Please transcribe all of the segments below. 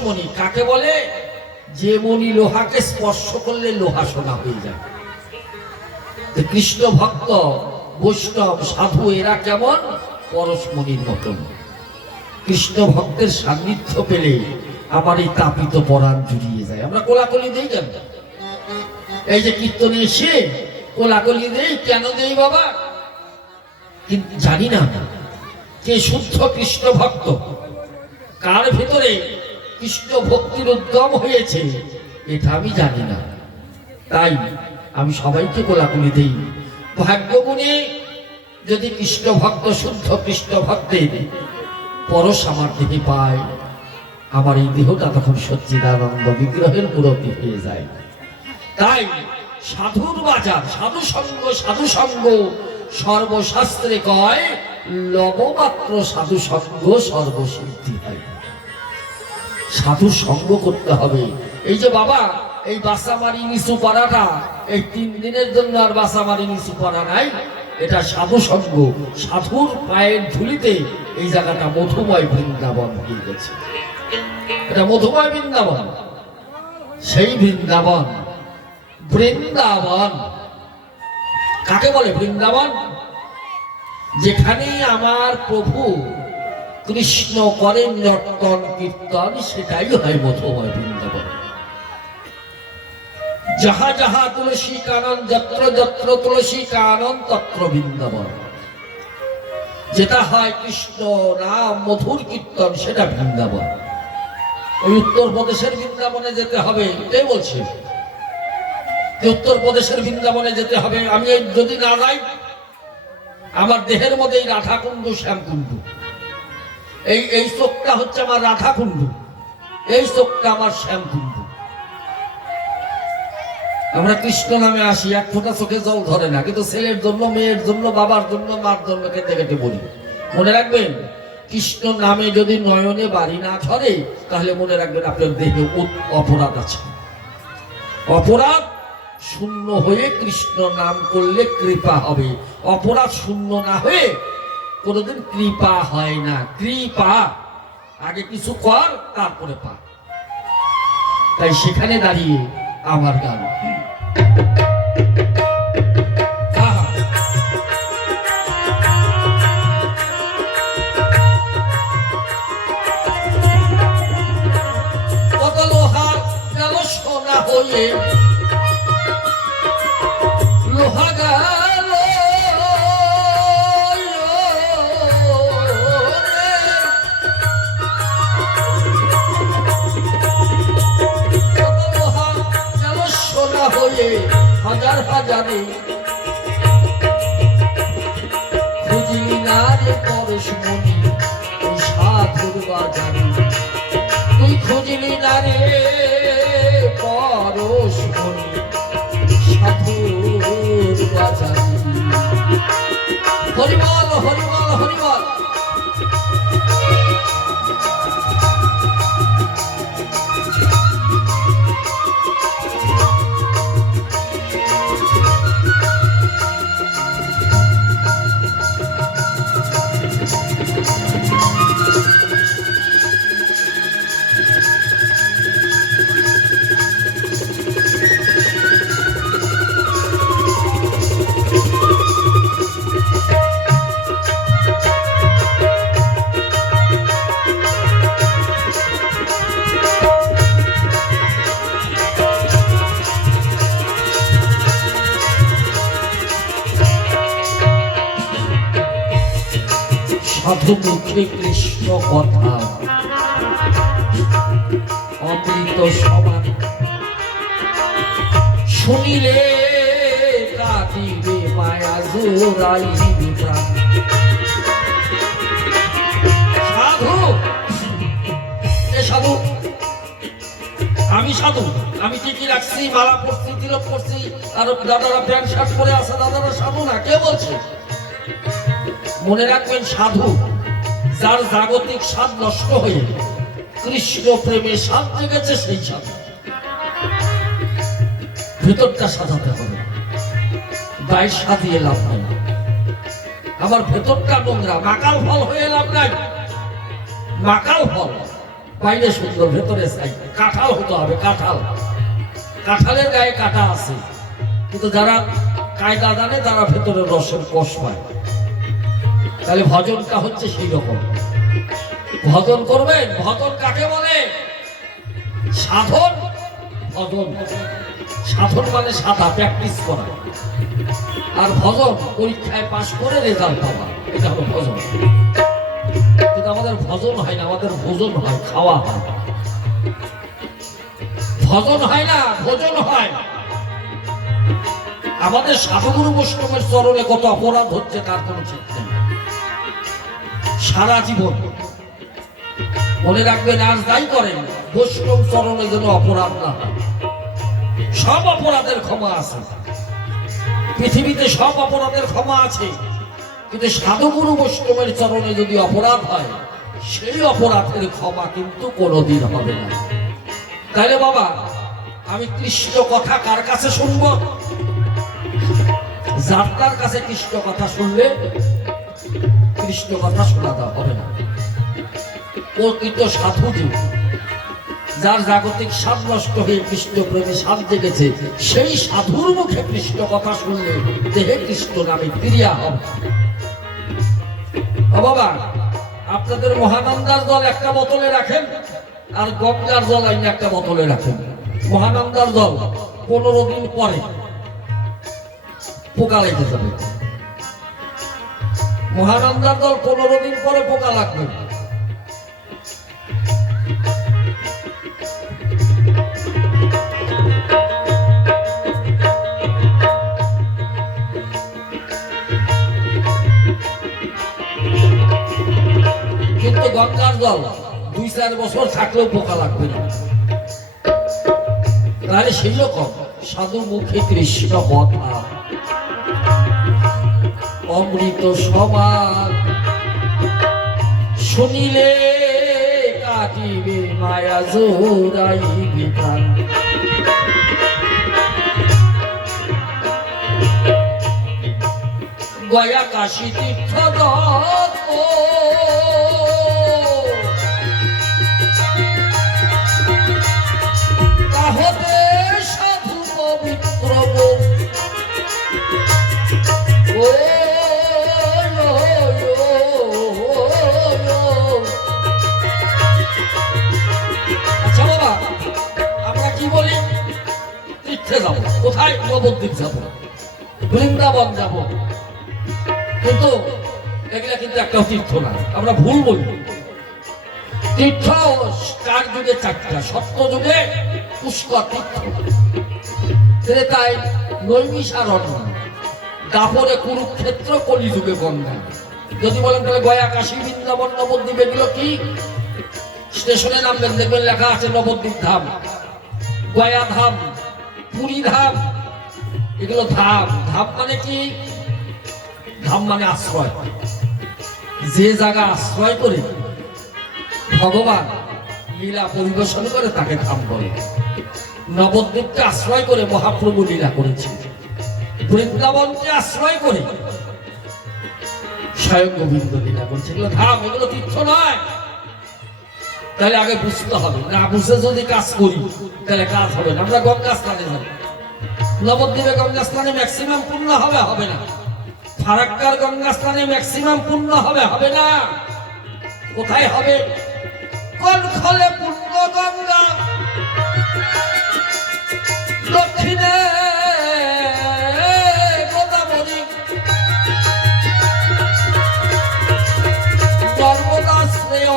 পরশমণি কাকে বলে? যে মণি লোহাকে স্পর্শ করলে লোহা সোনা হয়ে যায়। কৃষ্ণ ভক্ত, বৈষ্ণব, সাধু এরা কেমন? পরশমণির মতন। কৃষ্ণ ভক্তের সান্নিধ্য পেলে আমার এই তাপিত পরাণ জুড়িয়ে যায়। আমরা কোলাকুলি দেই কেন? এই যে কীর্তনে এসে কোলাকুলি দেই কেন দেই বাবা? কিন্তু জানি না কে শুদ্ধ কৃষ্ণ ভক্ত, কার ভেতরে কৃষ্ণ ভক্তির উদ্যম হয়েছে, এটা আমি জানি না। তাই আমি সবাইকে কোলাকুলি দেই। ভাগ্যগুণে যদি কৃষ্ণ ভক্ত, শুদ্ধ কৃষ্ণ ভক্তের পরশ আমার দেহে পায়, আমার এই দেহটা তখন সচ্চিদানন্দ বিগ্রহের মুরব্বী হয়ে যায়। তাই সাধুর বাজার, সাধু সঙ্গ, সাধু সঙ্গ সর্বশাস্ত্রে কয়, লবমাত্র সাধু সঙ্গ সর্বসিদ্ধি হয়। সাধু সঙ্গ করতে হবে। এই যে বাবা, এই বাসামারি নিচু পাড়াটা এই 3 দিনের জন্য আর বাসামারি নিচু পাড়া নাই, এটা সাধু সঙ্গ। সাধুর পায়ের ধুলিতে এই জায়গাটা মধুময় বৃন্দাবন হয়ে গেছে। এটা মধুময় বৃন্দাবন। সেই বৃন্দাবন, বৃন্দাবন কাকে বলে? বৃন্দাবন যেখানে আমার প্রভু কৃষ্ণ করেন নর্তন কীর্তন, সেটাই হয় মধুময় বৃন্দাবন। যাহা যাহা তুলসী কানন, যত্র যত্র তুলসী কানন তত্র বৃন্দাবন। যেটা হয় কৃষ্ণ নাম মধুর কীর্তন, সেটা বৃন্দাবন। ওই উত্তরপ্রদেশের বৃন্দাবনে যেতে হবে, এটাই বলছি। উত্তরপ্রদেশের বৃন্দাবনে যেতে হবে। আমি যদি না যাই, আমার দেহের মধ্যে এই রাধাকুণ্ড, শ্যামকুণ্ড, এই চোখটা হচ্ছে আমার রাধাকুণ্ড, এই চোখটা আমার শ্যামকুণ্ড। আমরা কৃষ্ণ নামে আসি, এক ফোঁটা চোখে জল ধরে না, কিন্তু ছেলের জন্য, মেয়ের জন্য, বাবার জন্য, মার জন্য কেটে কেটে বলি। মনে রাখবেন, কৃষ্ণ নামে যদি নয়নে বাড়ি না ধরে, তাহলে মনে রাখবেন আপনার দেহে অপরাধ আছে। অপরাধ শূন্য হয়ে কৃষ্ণ নাম করলে কৃপা হবে। অপরাধ শূন্য না হয়ে কোনোদিন কৃপা হয় না। কৃপা আগে কিছু কর, তারপরে পা। তাই সেখানে দাঁড়িয়ে আমার গান। কত লোহা গেল সোনা হয়ে, লোহা গেল সোনা হয়ে হাজার হাজারে, খুঁজলি না রে পরশমণি ওই সাধুর বাজারে। তুই খুঁজলি না রে পরশমণি সাধুর বাজারে। হরিবল হরিবল হরিবল। সাধু মুখে কৃষ্ণ কথা অমৃত সমান, শুনিলে কাঁদিবে মায়া জোড়াইবে প্রাণ। সাধু, এ সাধু, আমি সাধু, আমি টিকি রাখছি, মালা পরছি, তিলক পরছি, আর দাদারা প্যান্ট শার্ট পরে আছে, দাদারা সাধু না। কে বলছে? মনে রাখবেন, সাধু যার জাগতিক স্বাদ নষ্ট হয়ে কৃষ্ণ প্রেমে স্বাদ জেগেছে, সেই সাধু। ভেতরটা সাজাতে হবে, বাইরে সাজিয়ে লাভ নাই। আমার ভেতরটা নোংরা, মাকাল ফল হয়ে লাভ নাই। মাকাল ফল বাইরে সুন্দর, ভেতরে চাই কাঁঠাল হতে হবে। কাঁঠাল, কাঁঠালের গায়ে কাঁটা আছে, কিন্তু যারা কায়দা জানে তারা ভেতরে রসের কষ পায়। তাহলে ভজনটা হচ্ছে সেই রকম। ভজন করবেন। ভজন কাকে বলে? সাধন। ভজন, সাধন মানে সাধা, প্র্যাকটিস করা। আর ভজন পরীক্ষায় পাশ করে রেজাল্ট পাওয়া, এটা হলো ভজন। কিন্তু আমাদের ভজন হয় না, আমাদের ভোজন হয়, খাওয়া হয়। ভজন হয় না, ভোজন হয়। আমাদের সাধুগুরু বৈষ্ণবের চরণে কত অপরাধ হচ্ছে তার কোনো ঠিক নেই। সারা জীবন মনে রাখবেন, আর যাই করেন বৈষ্ণব চরণে যেন অপরাধ না হয়। সব অপরাধের ক্ষমা আছে পৃথিবীতে, সব অপরাধের ক্ষমা আছে, কিন্তু সাধুগুরু বৈষ্ণবের চরণে যদি অপরাধ হয়, সেই অপরাধের ক্ষমা কিন্তু কোনোদিন হবে না। তাইলে বাবা, আমি কৃষ্ণ কথা কার কাছে শুনব? যার কাছে কৃষ্ণ কথা শুনলে কৃষ্ণ কথা শোনা দেওয়া হবে না। প্রকৃত সাধু যে, যার জাগতিক স্বাদ নষ্ট হয়ে কৃষ্ণ প্রেমে স্বাদ জেগেছে, সেই সাধুর মুখে কৃষ্ণ কথা শুনলে দেহে কৃষ্ণ নামে ক্রিয়া হবে। বাবা, আপনাদের মহানন্দার জল একটা বোতলে রাখেন, আর গঙ্গার জল আইন একটা বোতলে রাখেন। মহানন্দার জল 15 দিন পরে পোকা লেগে যাবে। মহানন্দার জল 15 দিন পরে পোকা লাগবে। কিন্তু গঙ্গার জল 2-4 বছর থাকলেও পোকা লাগবে না। তাহলে সেই রকম সাধু মুখে কৃষ্ণ কথা অমৃত সমান, শুনিলে কাটিবে মায়া জোড়াইবে প্রাণ। গয়া কাশী তীর্থ যত তাহতে সাধু পবিত্র আচ্ছা বাবা, আমরা কি বলি? তীর্থে যাব। কোথায়? নবদ্বীপ যাব, বৃন্দাবন যাব। কিন্তু এগুলা কিন্তু একটা তীর্থ না, আমরা ভুল বলি। তীর্থ কার যুগে 4টা, সত্য যুগে পুষ্কর তীর্থ, ত্রেতায় নৈমিষারণ্য, দাপরে কুরুক্ষেত্র, কলিযুগে গঙ্গা। যদি বলেন তাহলে গয়া, কাশী, বৃন্দাবন, নবদ্বীপ এগুলো কি? স্টেশনে নামবেন, দেখবেন লেখা আছে নবদ্বীপ ধাম, গয়া ধাম, পুরী ধাম। এগুলো ধাম। ধাম মানে কি? ধাম মানে আশ্রয়। যে জায়গা আশ্রয় করে ভগবান লীলা পরিবেশন করে তাকে ধাম বলে। নবদ্বীপকে আশ্রয় করে মহাপ্রভু লীলা করেছে, বৃন্দাবনকে আশ্রয় করে স্বয়ং গোবিন্দ লীলা করেছে। এগুলো ধাম, এগুলো তীর্থ নয়। তাহলে আগে বুঝতে হবে, না বুঝে যদি কাজ করি তাহলে কাজ হবে না। আমরা গঙ্গা স্নানে যাব, নবদ্বীপে গঙ্গা স্নানে ম্যাক্সিমাম পূর্ণ হবে, হবে না। ফারাক্কার গঙ্গা স্নানে ম্যাক্সিমাম পূর্ণ হবে, হবে না। কোথায় হবে? কনখলে পূর্ণ গঙ্গা, দক্ষিণে গোদাবরী, নর্মদা শ্রেয়,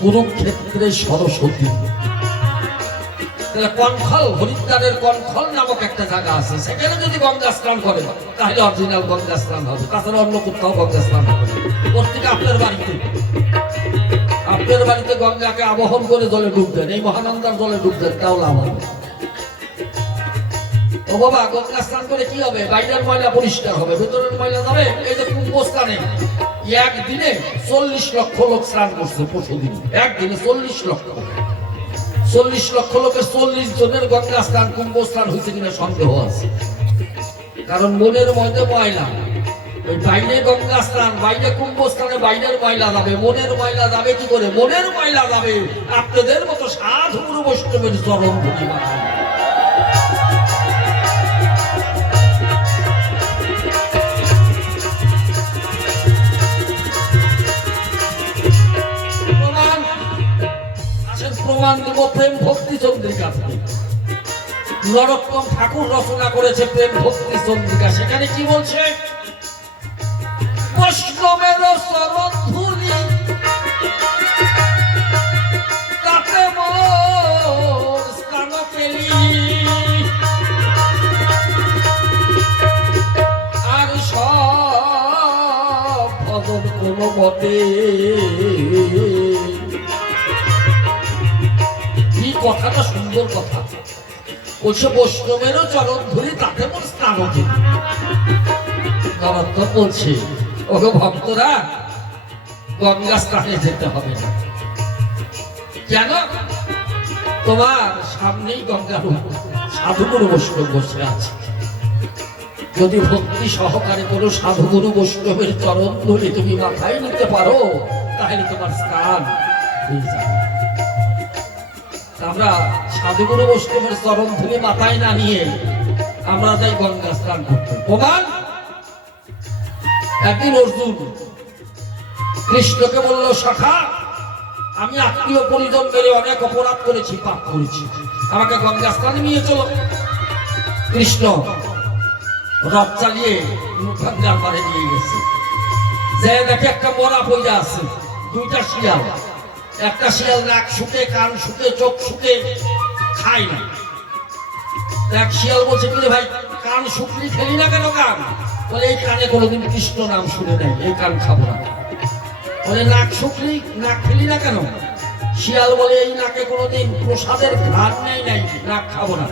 কুরুক্ষেত্রে সরস্বতী। কনখল, হরিদ্বারের কনখল নামক একটা জায়গা আছে, সেখানে যদি গঙ্গা স্নান করে তাহলে অরিজিনাল গঙ্গা স্নান হবে। তাছাড়া অন্য কোথাও গঙ্গা স্নান হবে না। প্রত্যেকে আপনার বাড়িতে গঙ্গাকে আবহন করে জলে ডুব দেন, এই মহানন্দার জলে ডুব দেন, তাও লাভ হবে। ও বাবা, গঙ্গা স্নান করে কি হবে? বাইরের ময়লা পরিষ্কার হবে, ভেতরের ময়লা যাবে। এই যে কুম্ভ স্নানে একদিনে 40 লক্ষ লোক স্নান করছে, পরশুদিন একদিনে 40 লক্ষ। 40 লক্ষ লোকের 40 জনের গঙ্গা স্নান, কুম্ভ স্নান হয়েছে কিনা সন্দেহ আছে। কারণ মনের মধ্যে ময়লা, ওই বাইরে গঙ্গা স্নান, বাইরে কুম্ভ স্নানে বাইরের ময়লা যাবে, মনের ময়লা যাবে কি করে? মনের ময়লা যাবে আপনাদের মতো সাধু গুরু বৈষ্ণবের চরণ ধুলি মাথায়। প্রমাণ দেব প্রেম ভক্তি চন্দ্রিকা থেকে। নরোত্তম ঠাকুর রচনা করেছে প্রেম ভক্তি চন্দ্রিকা। সেখানে কি বলছে? বৈষ্ণবের চরণ ধুলি তাতে মোর স্থান পেলি, আর সব ভজন কোন মতে। কথাটা সুন্দর কথা বলছে, বৈষ্ণবেরও চরণ ধরি তাতে মোর স্নান পেলি। নরোত্তম বলছে, ওগো ভক্তরা, গঙ্গা স্নানে যেতে হবে না। কেন? তোমার সামনেই গঙ্গার সাধুগুরু বৈষ্ণব বসে আছে। যদি ভক্তি সহকারে কোনো সাধুগুরু বৈষ্ণবের চরণ ধরে তুমি মাথায় নিতে পারো, তাহলে তোমার স্নান হয়ে যাবে। আমরা সাধুগুরু বৈষ্ণবের চরণ ধরে মাথায় না নিয়ে আমরা যাই গঙ্গা স্নান করতে। প্রমাণ, একদিন অর্জুন কৃষ্ণকে বলল, সখা, আমি আত্মীয় পরিজন মেরে অনেক অপরাধ করেছি, পাপ করেছি, আমাকে গঙ্গা স্নানে নিয়ে চলো। কৃষ্ণ রথ চালিয়ে গঙ্গার পাড়ে নিয়ে গেছে। যে দেখে একটা মরা পইরা আছে, দুইটা শিয়াল। একটা শিয়াল নাক শুকে, কান শুকে, চোখ শুকে, খায় না। এক শিয়াল বলছে, কি রে ভাই, কান শুকলি খেলি না কেন? কান বলে, এই কানে কোনোদিন কৃষ্ণ নাম শুনে নাই, এই কান খাবো না। বলে, নাক শুকলি, নাক খেলি না কেন? শিয়াল বলে, এই নাকে কোনোদিন প্রসাদের ঘ্রাণ নেই নাই, নাক খাবো না।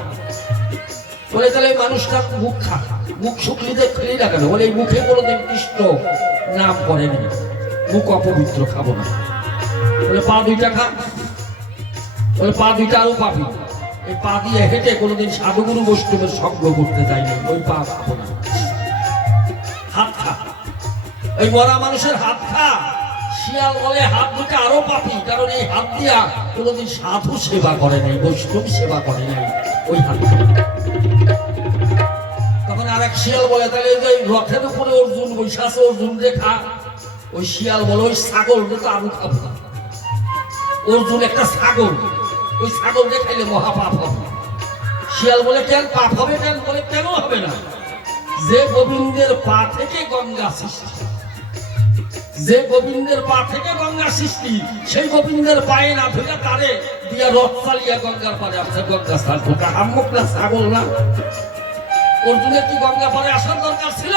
বলে, তাহলে এই মানুষটার মুখ খা, মুখ শুকলিতে খেলি না কেন? বলে, এই মুখে কোনোদিন কৃষ্ণ নাম করেনি, মুখ অপবিত্র, খাবো না। বলে, পা দুইটা খা। বলে, পা দুইটা আরো পাবি। এই পা দিয়ে হেঁটে কোনোদিন সাধুগুরু বৈষ্ণবের সঙ্গ করতে যায়নি, ওই পা খাবো না। হাত খা, ওই মরা মানুষের হাত খা। শিয়াল বলে, হাত দুটো আরো পাপি, কারণ এই হাত দিয়া কোনোদিন সাধু সেবা করে নাই, বৈষ্ণব সেবা করে নাই, ওই হাত। তখন আর এক শিয়াল বলে, তাহলে ওই রথের উপরে অর্জুন বৈশা আছে, অর্জুন রে খা। ওই শিয়াল বলে, ওই ছাগল তো আরো খাবো না। অর্জুন একটা ছাগল, ওই ছাগল রে খাইলে মহাপাপ হবে। শিয়াল বলে, কেন পাপ হবে? কেন? বলে, কেন হবে না? যে গোবিন্দের পা থেকে গঙ্গা সৃষ্টি, যে গোবিন্দের পা থেকে গঙ্গা সৃষ্টি, সেই গোবিন্দের পায়ে না ধরে তারে দিয়া রথ চালিয়া গঙ্গার পারে আসছে, গঙ্গা স্নান করতে। হাম্মক না, ছাগল না? অর্জুনের কি গঙ্গা পারে আসার দরকার ছিল?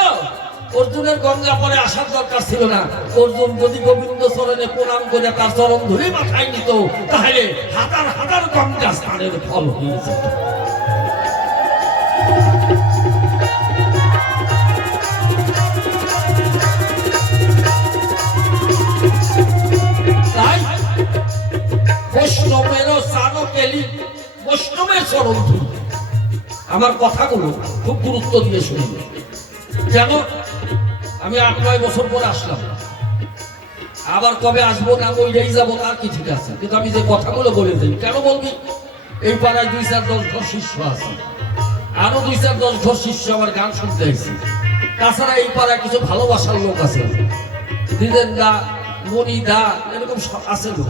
অর্জুনের গঙ্গা পরে আসার দরকার ছিল না। অর্জুন যদি গোবিন্দ চরণে প্রণাম করে তার চরণ ধরে মাথায় নিত, তাহলে হাজার হাজার গঙ্গা স্নানের ফল হয়ে যেত। তাই বৈষ্ণবেরও স্নান পেলি, বৈষ্ণবের চরণ ধরে। আমার কথাগুলো খুব গুরুত্ব দিয়ে শুনবে। কেন? আমি 8-9 বছর পরে আসলাম, আবার কবে আসবো না ওইটাই যাবো, তার কি ঠিক আছে, কিন্তু আমি যে কথাগুলো বলে দিই। কেন বলবি? এই পাড়ায় 2-4-10 ঘর শিষ্য আছে, আরো 2-4-10 ঘর শিষ্য আমার গান শুনতে আসছে। তাছাড়া এই পাড়ায় কিছু ভালোবাসার লোক আছে, দিদেন দা, মনি দা, এরকম আছে লোক।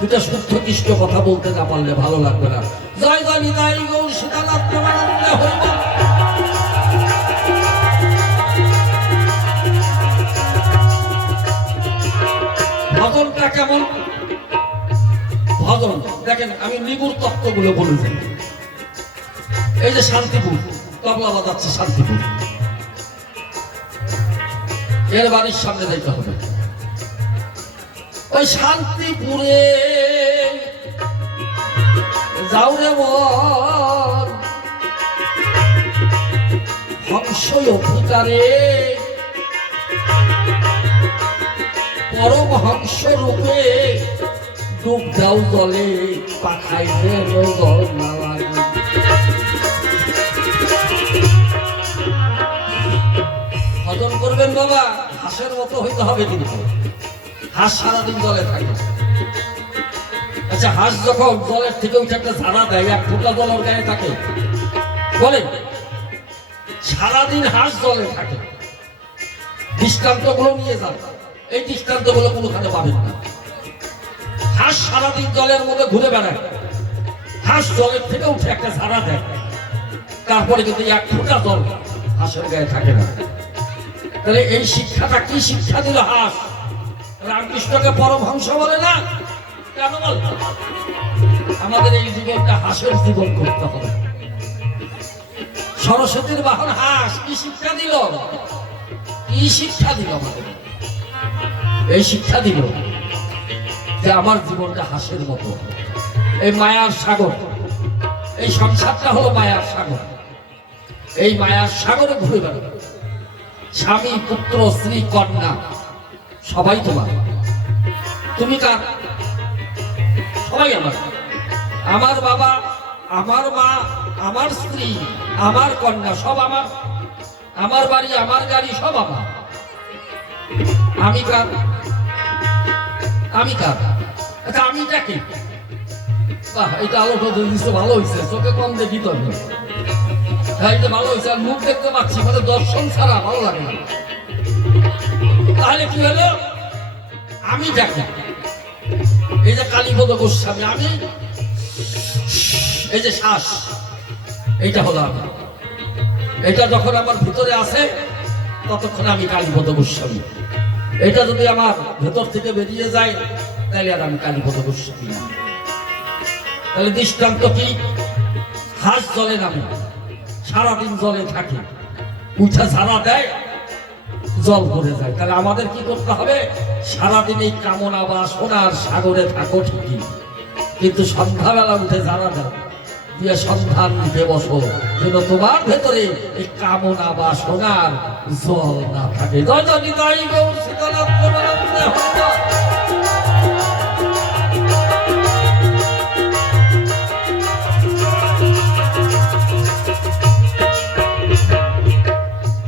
দুটা শুদ্ধ কৃষ্ণ কথা বলতে না পারলে ভালো লাগবে না। জয় জয় নিতাই গৌর সীতানাথ প্রেমানন্দে হরিবল। ভজনটা কেমন? ভজন দেখেন, আমি নিগুড় তত্ত্বগুলো বলে দিই। এই যে শান্তিপুর, তবলা বাজাচ্ছে শান্তিপুর, এর বাড়ির সামনে যেতে হবে। ওই শান্তিপুরে যাও রে মন, হংস অধিকারে পরমহংস রূপে ডুব দাও জলে, পাখাই যেন জল না লাগে। ভজন করবেন বাবা, হাঁসের মতো হইতে হবে কিন্তু। হাঁস সারাদিন জলে থাকে। আচ্ছা, হাঁস যখন জলের থেকে উঠে একটা ঝাড়া দেয়, এক ফোঁটা জল ওর গায়ে থাকে, বলেন সারাদিন হাঁস জলে থাকে। দৃষ্টান্তগুলো নিয়ে যান, এই দৃষ্টান্তগুলো কোনোখানে পাবেন না। হাঁস সারাদিন জলের মধ্যে ঘুরে বেড়ায়, হাঁস জলের থেকে উঠে একটা ঝাড়া দেয়, তারপরে কিন্তু এক ফোঁটা জল হাঁসের গায়ে থাকে না। তাহলে এই শিক্ষাটা কি শিক্ষা দিল হাঁস? রামকৃষ্ণকে পরমহংস বলে না কেন? বল, আমাদের এই জীবনটা হাঁসের জীবন করতে হবে। সরস্বতীর বাহন হাঁস কি শিক্ষা দিল? কি শিক্ষা দিল আমাদের? এই শিক্ষা দিল যে আমার জীবনটা হাঁসের মতো। এই মায়ার সাগর, এই সংসারটা হলো মায়ার সাগর। এই মায়ার সাগরে ঘুরে বেড়াবে। স্বামী, পুত্র, স্ত্রী, কন্যা সবাই তোমার। তুমি কার? সবাই আমার। আমার বাবা, আমার মা, আমার স্ত্রী, আমার কন্যা সব আমার। আমার বাড়ি, আমার গাড়ি সব আমার। আমি কার? আমি কার? আচ্ছা, আমিটা কি? এটা আলোটা দিচ্ছে, ভালো হয়েছে। চোখে কম দেখি তো আমি। হ্যাঁ, এটা ভালো হয়েছে। আর মুখ দেখতে পাচ্ছি, মানে দর্শন ছাড়া ভালো লাগে না। তাহলে কি হলো? আমি দেখি, এই যে কালীপদ গোস্বামী, আমি এই যে শ্বাস, এইটা হলো আমি। এটা যখন আমার ভিতরে আসে ততক্ষণ আমি কালীপদ গোস্বামী। এটা যদি আমার ভেতর থেকে বেরিয়ে যায় তাহলে আর আমি কালীপদ গোস্বামী না। তাহলে দৃষ্টান্ত কি? হাঁস জলে নামে, সারাদিন জলে থাকে, উঠা ঝাড়া দেয়, জল ভরে যায়। তাহলে আমাদের কি করতে হবে? সারাদিন এই কামনা বাসনার সাগরে থাকো ঠিকই, কিন্তু সন্ধ্যাবেলা উঠে ঝাড়া দেয় দিয়ে সন্ধান দিতে বসো, যেন তোমার ভেতরে এই কামনা বাসনার জল না থাকে। জয় জয় নিতাই গৌর সীতানাথ প্রেমানন্দে হরি।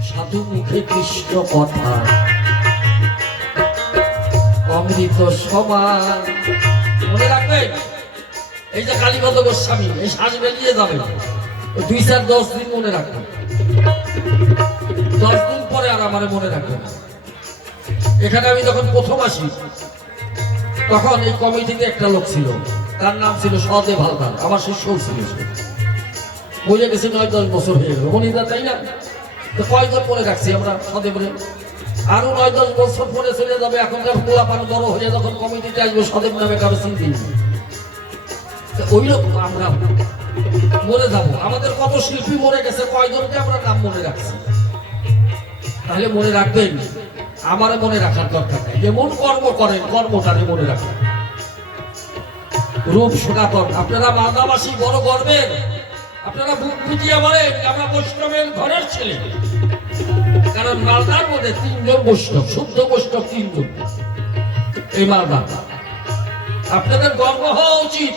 সাধু মুখে কৃষ্ণ কথা অমৃত সমান। মনে রাখবেন, এই যে কালীপদ গোস্বামী, এই শ্বাস বেরিয়ে যাবে 2-4-10 দিন মনে রাখবেন। 10 দিন পরে আর আমার মনে রাখবেন। এখানে আমি যখন প্রথম আসি তখন এই কমিটিতে একটা লোক ছিল, তার নাম ছিল সদেব হালদার। আমার শিষ্যও ছিল। বুঝে গেছি 9-10 বছর হয়ে গেল। মনিদা, তাই না? তো কয়জন মনে রাখছি আমরা সদেবরে? আরো 9-10 বছর পরে চলে যাবে। এখনকার পোলাপান বড় হয়ে যখন কমিটিতে আসবে, সদেব নামে কারো চিনতে নেই। ওই রকম আমরা মরে যাবো। আমাদের কত শিল্পী মরে গেছে, কয়জনকে আমরা নাম মনে রাখছি। তাহলে মনে রাখবেন, আমারে মনে রাখার দরকার নেই। যেমন কর্ম করেন, কর্মটারে মনে রাখেন। রূপ সনাতন, আপনারা মালদাবাসী বড় গর্বের। আপনারা বুক পিটিয়ে বলেন আমরা বৈষ্ণবের ঘরের ছেলে, কারণ মালদার মধ্যে 3 জন বৈষ্ণব, শুদ্ধ বৈষ্ণব 3 জন এই মালদা। আপনাদের গর্ব হওয়া উচিত।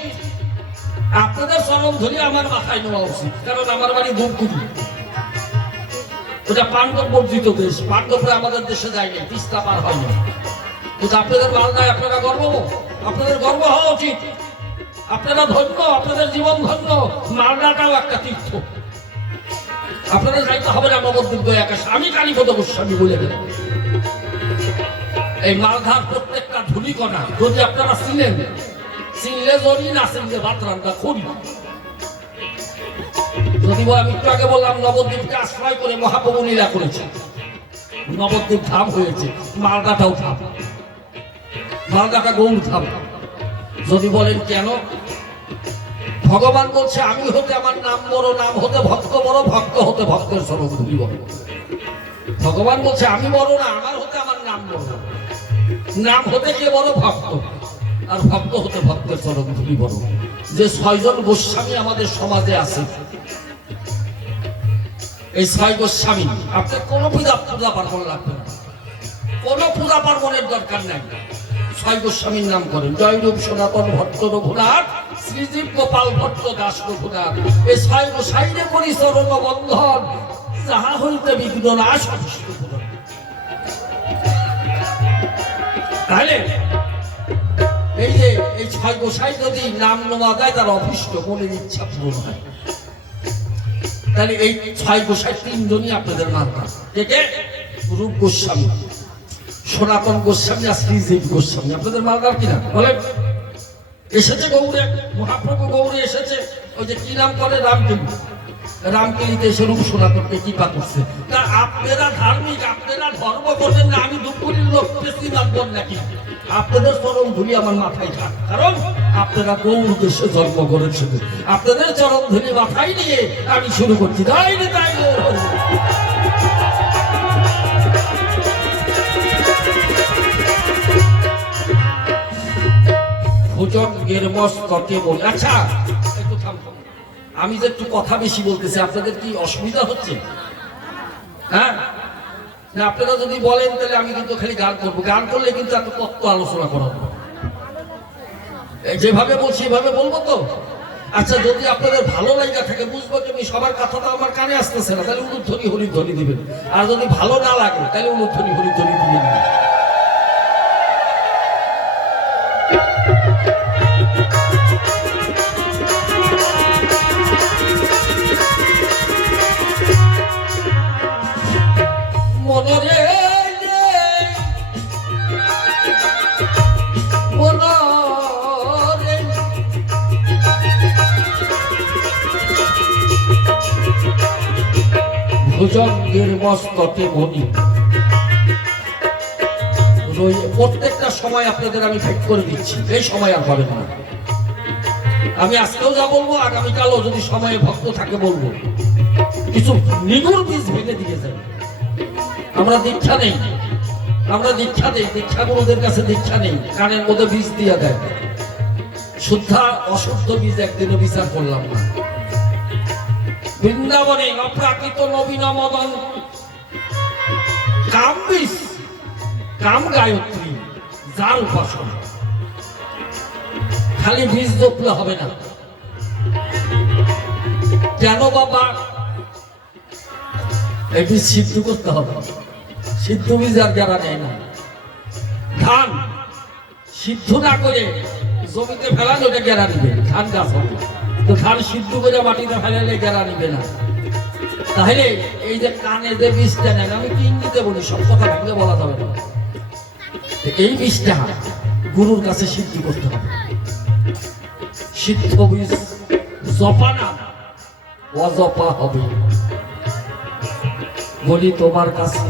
আপনাদের চরম ধরে আমার মাথায় নেওয়া উচিত, কারণ আমার বাড়ি ধূপগুড়ি। ওটা পাণ্ডব বর্জিত দেশ। পাণ্ডবরা আমাদের দেশে যায়নি, তিস্তা পার হয়নি। কিন্তু আপনাদের মালদায় আপনারা গর্ব, আপনাদের গর্ব হওয়া উচিত। আপনারা ধন্য, আপনাদের জীবন ধন্য। মালদাটাও একটা তীর্থ। আপনাদের যাইতে হবে না নবদ্বীপ দয়াকাশ। আমি কালীপদ গোস্বামী বলে গেলাম। এই মালদার প্রত্যেকটা ধূলিকণা যদি আপনারা চিনেন, চিনলে জরি, না চিনলে ভাত রান্না করি। যদি আমি একটু আগে বললাম নবদ্বীপকে আশ্রয় করে মহাপ্রভু লীলা করেছে, নবদ্বীপ ধাম হয়েছে। মালদাটাও ধাম, মালদাটা গৌর ধাম। যদি বলেন কেন? ভগবান বলছে আমি হতে আমার নাম বড়, নাম হতে ভক্ত বড়, ভক্ত হতে ভক্তের স্বরূপ ধুলি বড়। ভগবান বলছে আমি বড় না, আমার হতে আমার নাম বড়। নাম হতে কে বড়? ভক্ত। আর ভক্ত হতে ভক্তের চরণ ধুলি বড়। যে 6 জন গোস্বামী আমাদের সমাজে আছে, এই 6 গোস্বামী, আপনার কোনো পূজা পার্বণ লাগবে না, কোনো পূজা পার্বণের দরকার নাই। 6 গোস্বামীর নাম করেন। জয়রূপ সনাতন ভট্ট রঘুনাথ, শ্রীজীব গোপাল ভট্ট দাস রঘুনাথ। এই 6 গোসাইরে করি চরণ বন্ধন, যাহা হইতে বিঘ্ন নাশ। তাহলে এই যে এই ছয় গোসাই যদি নাম নেওয়া দেয় তার অভীষ্ট মনের ইচ্ছা পূরণ হয়। তাহলে এই ছয় গোসাই তিনজনই আপনাদের মানতা। কে কে? রূপ গোস্বামী, সনাতন গোস্বামী আর শ্রীজীব গোস্বামী আপনাদের মানতার কিনা বলেন? এসেছে গৌরে, মহাপ্রভু গৌরে এসেছে, ওই যে কি নাম করে রামকেলি, রামকেলিতে এসে রূপ সনাতনকে কৃপা করছে। তা আপনারা ধার্মিক, আপনারা ধর্ম করবেন না, আমি দুপুরের লোক বেশি মানবেন নাকি? আপনাদের চরণ ধুলি আমার মাথায় থাক, কারণ আপনারা গৌর দেশে জন্ম করেছেন। আপনাদের চরণ ধুলি মাথায় নিয়ে আমি শুরু করছি। তাই রে তাই ভুজঙ্গের মস্তকে বল। আচ্ছা একটু থামো, আমি যে একটু কথা বেশি বলতেছি আপনাদের কি অসুবিধা হচ্ছে? হ্যাঁ না, আপনারা যদি বলেন তাহলে আমি কিন্তু খালি গান করবো, গান করলে কিন্তু এত তত্ত্ব আলোচনা করা হবে। যেভাবে বলছি এভাবে বলবো তো। আচ্ছা যদি আপনাদের ভালো লাগা থাকে, বুঝবো তুমি সবার কথা তো আমার কানে আসতেছে না, তাহলে উলুধ্বনি হরিধ্বনি দিবেন। আর যদি ভালো না লাগে তাহলে উলুধ্বনি হরিধ্বনি দিবেন না। মনরে ভুজঙ্গের মস্তকে মণি। প্রত্যেকটা সময় আপনাদের আমি ভেট করে দিচ্ছি, এই সময় আর পাবেন না। আমি আজকেও যা বলবো, আগামীকালও যদি সময়ে ভক্ত থাকে বলবো। কিছু নিগুড় বীজ ভেঙে দিয়ে যাবে। আমরা দীক্ষা নেই, আমরা দীক্ষা নেই, দীক্ষা গুরুদের কাছে দীক্ষা নেই, কানের মধ্যে বীজ দিয়ে দেয়। শুদ্ধা অশুদ্ধ বীজ একদিনও বিচার করলাম না। বৃন্দাবনে অপ্রাকৃত নবীন মদন কাম বীজ, কাম গায়ত্রী, যার উপাসনা। খালি বীজ জপলে হবে না। কেন বাবা? এই বীজ সিদ্ধ করতে হবে। সিদ্ধ বীজ আর যারা নেয় না, ধান সিদ্ধ না করে জমিতে ফেলালে ওটা গেরা নিবে, ধান গাছ হবে। তো ধান সিদ্ধ করে মাটিতে ফেলালে গেরা নিবে না। তাহলে এই যে কানে যে বীজটা নেন, আমি কি ইঙ্গিতে বলি, সব কথা ভাঙলে বলা যাবে না। এই বীজটা গুরুর কাছে সিদ্ধ করতে হবে। সিদ্ধ বীজ জপা না, অজপা হবে। বলি তোমার কাছে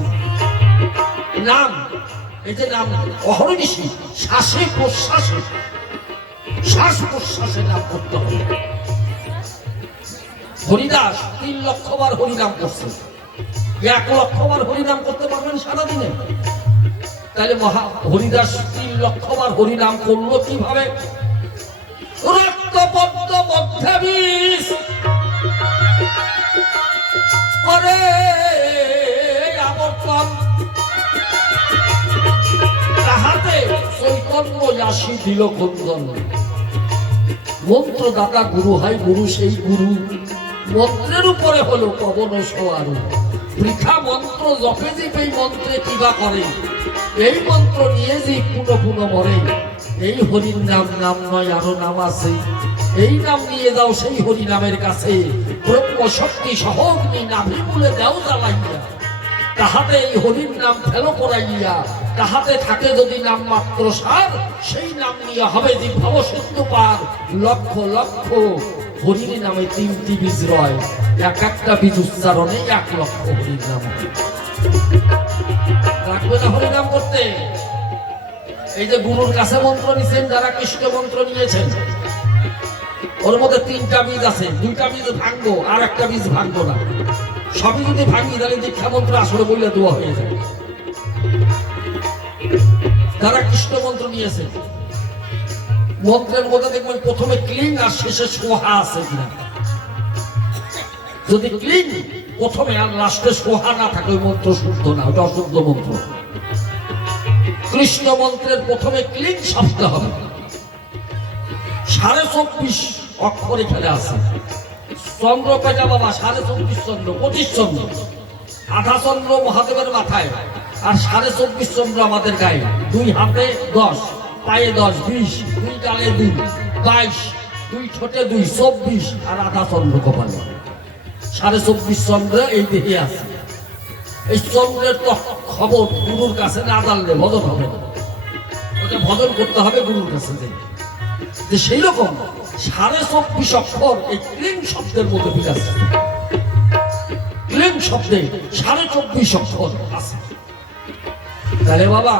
নাম, এই যে নাম অহর্নিশি শ্বাসে প্রশ্বাসে, শ্বাস প্রশ্বাসে নাম করতে হবে। হরিদাস 3 লক্ষ বার হরিনাম করছে, 1 লক্ষ বার হরিনাম করতে পারবেন সারাদিনে? তাহলে মহা হরিদাস 3 লক্ষ বার হরিনাম করলো কিভাবে? রক্তপদ্ম মধ্যে বিষ করে আবর্তন, তাহাতে চৈতন্য আসি দিল খন্দন। মন্ত্রদাতা গুরু হয় গুরু, সেই গুরু মন্ত্রের উপরে হলো পবন সোয়ারু। বৃথা মন্ত্র জপে জীব এই মন্ত্রে কিবা করে, এই মন্ত্র নিয়ে জীব পুনঃ পুনঃ মরে। এই হরির নাম, নাম নয় আরো নাম আছে, এই নাম নিয়ে যাও সেই হরি নামের কাছে। ব্রহ্ম শক্তি সহগ্নি নাভি মূলে দাও জ্বালাইয়া, তাহাতে এই হরির নাম ফেলো করাইয়া। তাহাতে থাকে যদি নাম মাত্র সার, সেই নাম নিয়ে হবে যে ভব সিন্ধু পার। লক্ষ লক্ষ হরির নামে 3টি বীজ রয়, এক একটা বীজ উচ্চারণে 1 লক্ষ হরির নাম। রাখবে না হরিনাম করতে? এই যে গুরুর কাছে মন্ত্র নিয়েছেন, যারা কৃষ্ণ মন্ত্র নিয়েছেন, ওর মধ্যে 3টা বীজ আছে। 2টা বীজ ভাঙবো, আর একটা বীজ ভাঙবো না। সবই যদি ভাঙি তাহলে দীক্ষা মন্ত্র আসলে বললে দোয়া হয়ে যায়। যারা কৃষ্ণ মন্ত্র নিয়েছেন, মন্ত্রের মধ্যে দেখবেন প্রথমে ক্লিং আর শেষে সোহা আছে কিনা। যদি ক্লিং প্রথমে আর লাস্টে সোহা না থাকে, ওই মন্ত্র শুদ্ধ না, ওটা অশুদ্ধ মন্ত্র। কৃষ্ণ মন্ত্রের প্রথমে ক্লিং শব্দ হবে। 24.5 অক্ষর এখানে আছে। চন্দ্র পেজা বাবা 24.5 চন্দ্র, 25 চন্দ্র। 8 চন্দ্র মহাদেবের মাথায়, আর 24.5 চন্দ্র আমাদের গায়ে, 2 হাতে 10, পায়ে 10, 20, 2 গালে 2, 22, 2 ঠোঁটে 2, 24, আর আধা চন্দ্র কপালে। 24.5 চন্দ্র এই দেহে আছে। এই চন্দ্রের তো খবর গুরুর কাছে না জানলে ভজন হবে না, ওটা ভজন করতে হবে গুরুর কাছে যে সেই রকম 24.5 অক্ষর এই ক্লিং শব্দের মধ্যে বিরাজ। ক্লিং শব্দে 24.5 অক্ষর আছে। তাহলে বাবা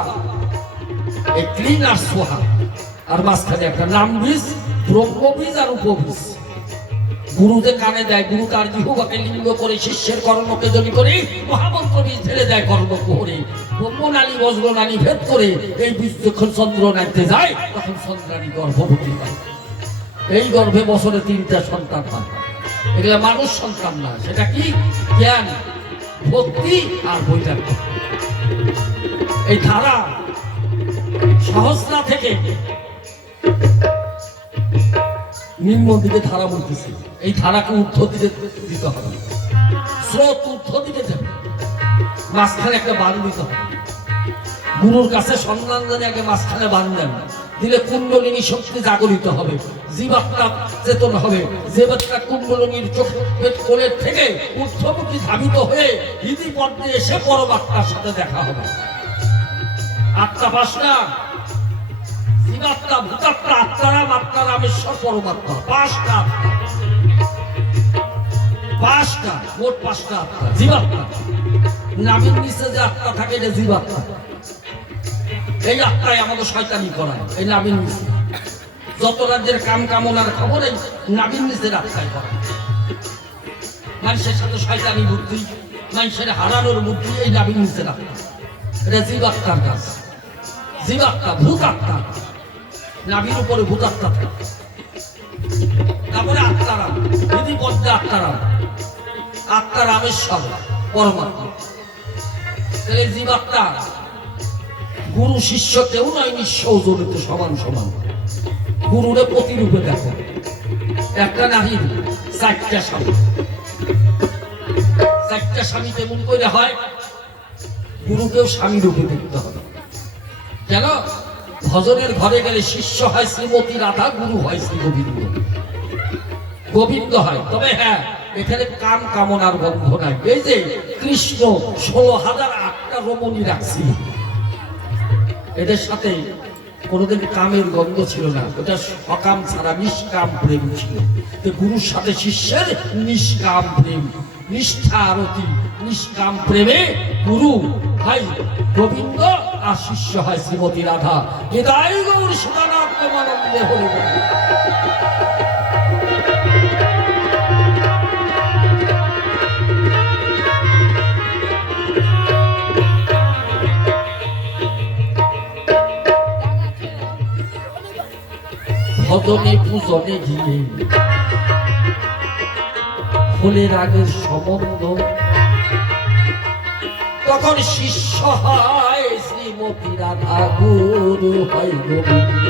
এই ক্লিং আর সোহা আর মাঝখানে একটা নাম বীজ, ব্রহ্মবীজ আর উপবীজ। গুরু যে কানে দেয়, গুরু তার জিহ্বাকে লিঙ্গ করে শিষ্যের কর্ণকে জনি করে মহামন্ত্র বীজ ঢেলে দেয় কর্ণকুহরে। ব্রহ্মনালী বজ্রনালী ভেদ করে এই বীজ যখন চন্দ্র নাইতে যায় তখন চন্দ্রানী গর্ভবতী হয়। এই গর্ভে বছরে 3টা সন্তান হয়। এগুলা মানুষ সন্তান না, সেটা কি? জ্ঞান, ভক্তি আর বৈরাগ্য। এই ধারা সহস্রা থেকে নিম্ন দিকে ধারা বলতেছে, এই ধারাকে ঊর্ধ্ব দিকে দিতে হবে, স্রোত ঊর্ধ্ব দিকে যাবে, মাঝখানে একটা বান দিতে হবে। গুরুর কাছে সম্মান জানি আগে মাঝখানে বান দেন, দিলে কুণ্ডলিনী শক্তি জাগরিত হবে, জীবাত্মা চেতন হবে। জীবাত্মা কুণ্ডলিনীর চোখ কোলের থেকে ঊর্ধ্বমুখী ধাবিত হয়ে হৃদি পদ্মে এসে পরমাত্মার সাথে দেখা হবে। আত্মা পাঁচটা, জীবাত্মা, ভূতাত্মা, আত্মারাম, আত্মারামেশ্বর, পরমাত্মা। 5টা আত্মা, 5টা, মোট 5টা আত্মা। জীবাত্মা নাভির নিচে যে আত্মা থাকে এটা জীবাত্মা। এই আত্মায় আমাদের শয়তানি করায়, এই নাভির নিচে যত রাজ্যের কাম কামনার খবর এই নাভির নিচের আত্মায় করায়। মানুষের সাথে শয়তানি বুদ্ধি, মানুষের হারানোর বুদ্ধি এই নাভির নিচের আত্মা। এটা জীবাত্মার কাজ। জীবাত্মা, ভূতাত্মা, নাভির উপরে ভূতাত্মা থাকে। তারপরে আত্মারাম, হৃদি পদ্মে আত্মারাম, আত্মারামেশ্বর, পরমাত্মা। তাহলে জীবাত্মা গুরু শিষ্য কেউ নয়, নিঃস্ব জড়িত, সমান সমান। গুরুরে প্রতিরূপে দেখো, একটা নারীর 4টা স্বামী। 4টা স্বামী কেমন করে হয়? গুরুকেও স্বামী রূপে দেখতে হবে। কেন? ভজনের ঘরে গেলে শিষ্য হয় শ্রীমতী রাধা, গুরু হয় শ্রী গোবিন্দ। গোবিন্দ হয়, তবে হ্যাঁ এখানে কাম কামনার গন্ধ নাই। এই যে কৃষ্ণ 16,008টা রমণী রাখছিল, এদের সাথে কোনোদিন কামের গন্ধ ছিল না, ওটা সকাম ছাড়া নিষ্কাম প্রেম ছিল। তো গুরুর সাথে শিষ্যের নিষ্কাম প্রেম, নিষ্ঠা আরতি, নিষ্কাম প্রেমে গুরু হয় গোবিন্দ আর শিষ্য হয় শ্রীমতী রাধা। হৃদয় গৌর সদানাথ প্রেমানন্দে হরি বল। ভজনে পূজনে গিয়ে ফুলের আগের সম্বন্ধ, তখন শিষ্য হয় শ্রীমতী রাধা, গুরু হয় গোবিন্দ।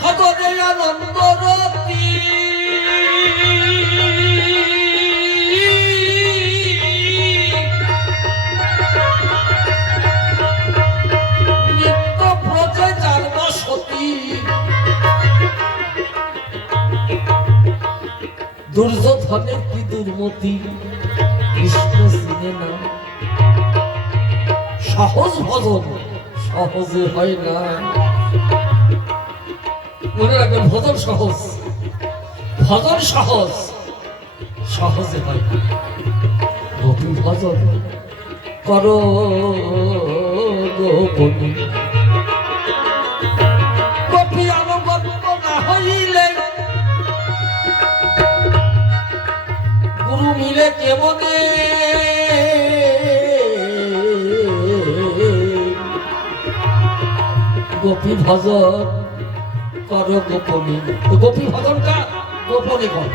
ভজনে আনন্দ রতি, নিত্য ব্রজে যার বসতি, দুর্যোধনের কি দুর্মতি, কৃষ্ণ চিনে না। সহজ ভজন সহজে হয় না, মনে রাখবেন, ভজন সহজ, ভজন সহজ, সহজে হয় না। গোপী ভজন করো গোপনী, গোপী আনুগত্য না হইলে গুরু মিলে কেমনে। গোপী ভজন করো গোপনে, গোপী ভজনটা গোপনে কর।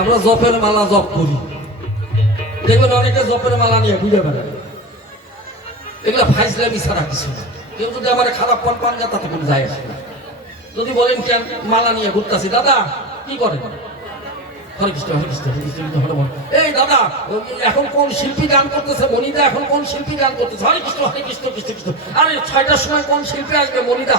আমরা জপের মালা জপ করি, দেখবেন অনেকে জপের মালা নিয়ে ঘুরে বেড়ায়। এগুলো ফাইজলামি ছাড়া কিছু না। কেউ যদি আমার খারাপ পান পান যায় তাতে কোনো যায় আসে না। যদি বলেন কেন মালা নিয়ে ঘুরতেছি, দাদা কি করেন? হরে কৃষ্ণ হরে কৃষ্ণ হরে কৃষ্ণ হরে বল। এই দাদা এখন কোন শিল্পী গান করতেছে? মনিদা এখন কোন শিল্পী গান করতেছে? হরে কৃষ্ণ কৃষ্ণ কৃষ্ণ। আরে 6টার সময় কোন শিল্পী আসবে? মনিদা